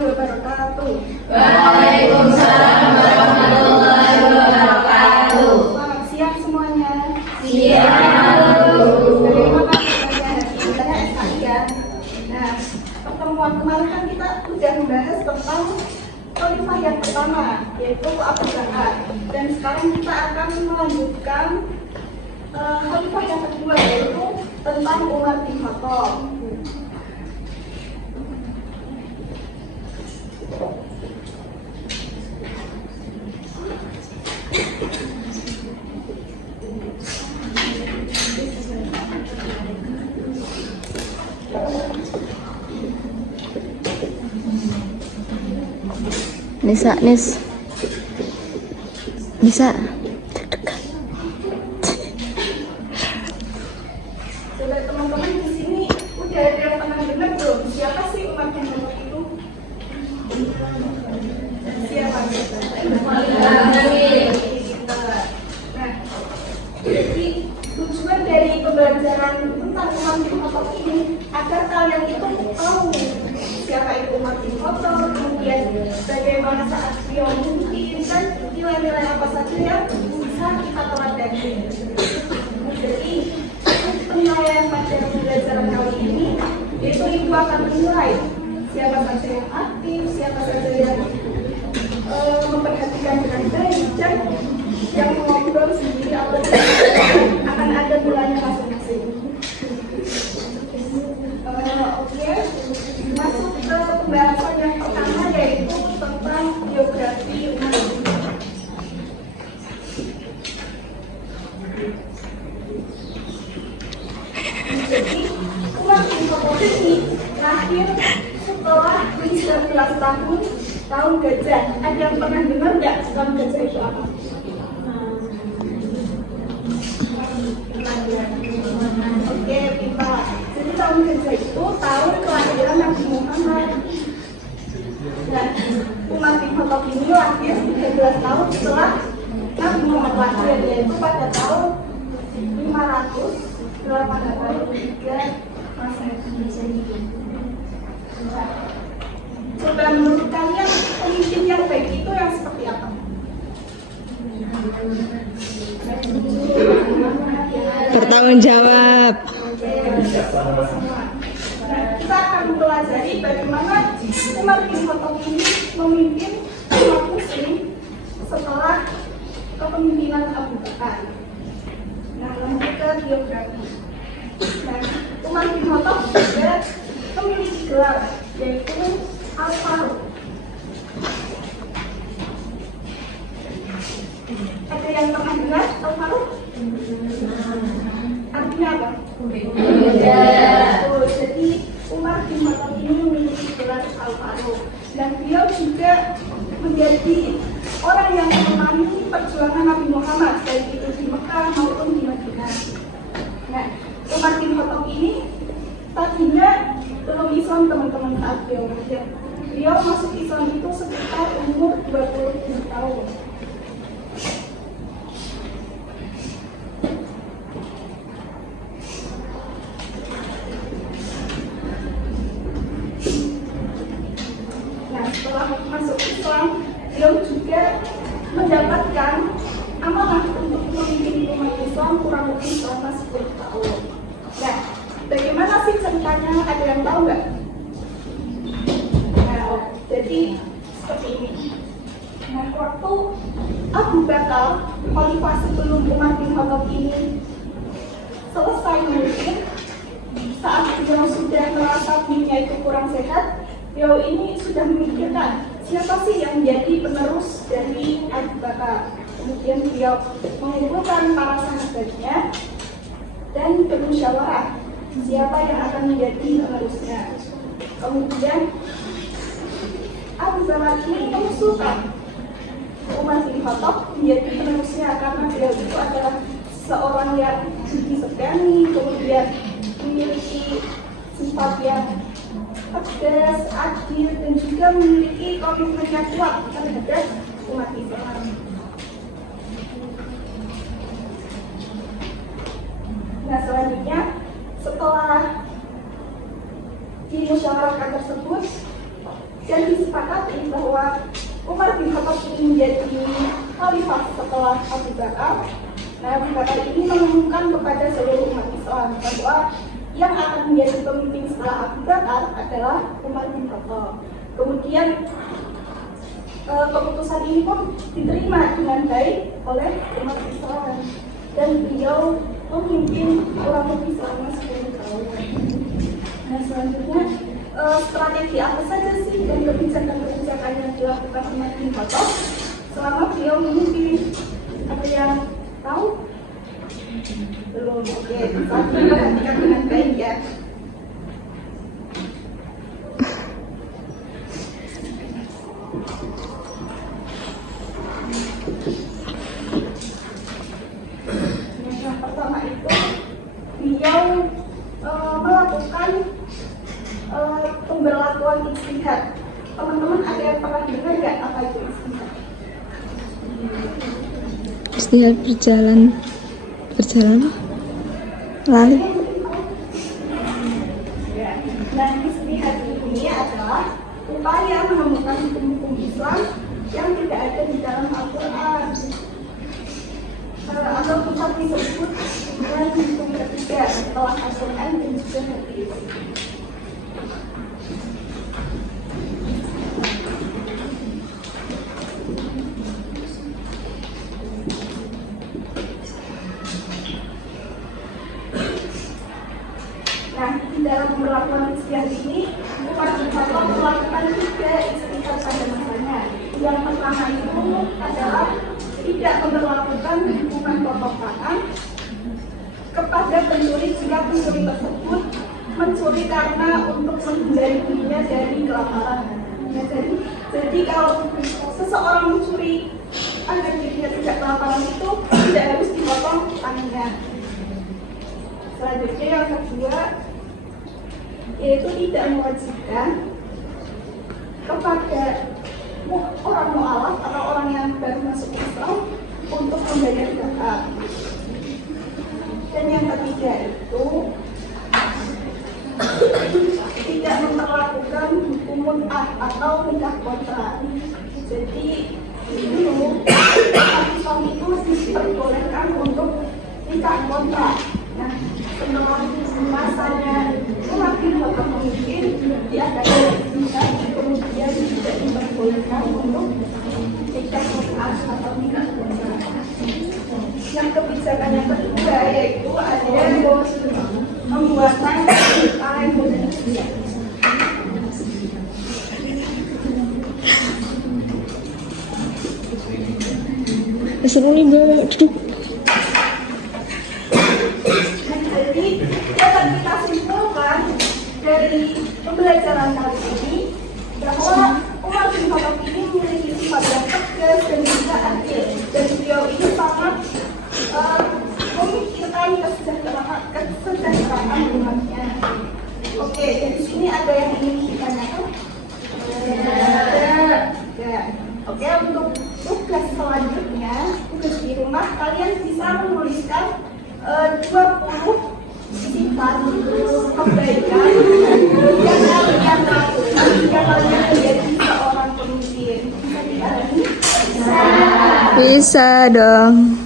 warahmatullahi wabarakatuh. Waalaikumsalam warahmatullahi wabarakatuh. Selamat siang semuanya. Siang. Terima kasih kepada SKI ya. Nah, pertemuan kemarin kan kita sudah membahas tentang khalifah yang pertama, yaitu Abu Bakar. Dan sekarang kita akan melanjutkan khalifah yang kedua, yaitu tentang Umar bin Khattab. Nisa, bisa. Coba teman-teman di sini udah ada yang pernah dengar belum? Siapa sih Umar bin Khattab itu? Siapa? Nah, jadi tujuan dari pembelajaran tentang Umar bin Khattab ini agar kalian itu tahu siapa itu Umar bin Khattab, kemudian bagaimana saat beliau memimpin dan nilai-nilai apa saja yang bisa kita teladani. Jadi penilaian pada pembelajaran kali ini itu ibu akan menilai siapa saja yang aktif, siapa saja yang memperhatikan dengan baik, dan yang mengobrol sendiri atau akan ada nilainya masing-masing. Oke, masuk ke pembahasan yang pertama, yaitu tentang biografi Umar bin Khattab. Jadi Umar bin Khattab ini lahir setelah 19 tahun gajah. Ada yang pernah dengar nggak tahun gajah itu apa? Oke, pintar. Jadi tahun gajah itu tahun kelahiran Nabi Muhammad. Nah, Umar bin Khattab ini lahir 13 tahun setelah Nabi Muhammad lahir, yaitu pada tahun 583 Masehi. Coba menurut kalian pemimpin yang baik itu yang seperti apa? Bertanggung jawab. Nah, kita akan mempelajari bagaimana Umar bin Khattab ini memimpin umat muslim setelah kepemimpinan Abu Bakar. Nah, lanjut ke biografi. Nah, Umar bin Khattab juga memiliki gelar, yaitu Al-Faruq. Ada yang pernah dengar Al-Faruq? Artinya apa? Jadi Umar bin Khattab ini memiliki gelar Al-Faruq, dan beliau juga menjadi orang yang menemani perjuangan Nabi Muhammad, baik itu di Mekah maupun di Madinah. Nah, Umar bin Khattab ini tadinya belum Islam, teman-teman, saat beliau lahir. Beliau masuk Islam itu sekitar umur 27 tahun. Nah, setelah masuk Islam, beliau juga mendapatkan amanah untuk memimpin umat Islam kurang lebih selama 10 tahun. Nah, bagaimana sih ceritanya? Ada yang tahu nggak? Nah, jadi seperti ini. Nah, waktu Abu Bakar, khalifah sebelum Umar bin Khattab ini selesai memimpin, saat beliau sudah merasa dirinya itu kurang sehat, beliau ini sudah memikirkan siapa sih yang menjadi penerus dari Abu Bakar. Kemudian beliau mengumpulkan para sahabatnya dan bermusyawarah siapa yang akan menjadi penerusnya. Kemudian Abu Bakar ini mengusulkan Umar bin Khattab menjadi penerusnya karena beliau itu adalah seorang yang disegani, kemudian memiliki sifat yang tegas, adil, dan juga memiliki komitmen yang kuat terhadap umat Islam. Nah, selanjutnya setelah dimusyawarahkan tersebut, dan disepakati bahwa Umar bin Khattab ini menjadi khalifah setelah Abu Bakar. Nah, Abu Bakar ini mengumumkan kepada seluruh umat Islam bahwa yang akan menjadi pemimpin setelah Abu Bakar adalah Umar bin Khattab. Kemudian keputusan ini pun diterima dengan baik oleh umat Islam dan beliau memimpin orang lebih selama 10 tahun. Nah, selanjutnya strategi apa saja sih dan kebijakan-kebijakan yang dilakukan Umar bin Khattab selama beliau memimpin? Ada yang tahu? Belum. Oke, bisa diperhatikan dengan baik ya. Yang pertama itu beliau melakukan pemberlakuan ijtihad. Teman-teman ada yang pernah dengar nggak apa itu ijtihad? Ijtihad berjalan apa? Lalu Ya. Dan ijtihad ini adalah upaya menemukan hukum-hukum Islam yang tidak ada di dalam Al-Quran. Atau tempat disebut dengan hukum ketiga setelah Al-Quran dan juga hadis. Nah, di dalam pemberlakuan ijtihad ini, Umar bin Khattab melakukan 3 ijtihad pada masanya. Yang pertama itu adalah tidak memperlakukan hukuman potongan kepada pencuri jika pencuri tersebut mencuri karena untuk menghindari dirinya dari kelaparan. Ya, jadi kalau seseorang mencuri agar dirinya tidak kelaparan itu tidak harus dipotong tangannya. Selanjutnya yang kedua yaitu tidak mewajibkan kepada orang mu'alaf atau orang yang baru masuk Islam untuk membayar zakat. Dan yang ketiga itu tidak memperlakukan hukum mut'ah atau nikah kontrak. Jadi dulu Islam itu diperbolehkan untuk nikah kontrak. Nah, setelah masanya Umar bin Khattab memimpin diadakan nikah, kemudian tidak diperbolehkan untuk nikah kontrak atau nikah kontrak. Yang kebijakan yang kedua yaitu ada pembuatan kaleng Indonesia. seru nih bawa duduk. Jadi dapat kita simpulkan dari pembelajaran kali ini bahwa Umar bin Khattab ini memiliki sifat yang tegas dan juga adil, dan beliau ini sangat memikirkan kesejahteraan umatnya. Oke, dari sini ada yang ingin ditanyakan? Ada. Oke, untuk tugas selanjutnya, tugas di rumah kalian bisa menuliskan 20 sifat kebaikan yang kalian lakukan jika kalian menjadi seorang pemimpin. Bisa dialami? Bisa dong.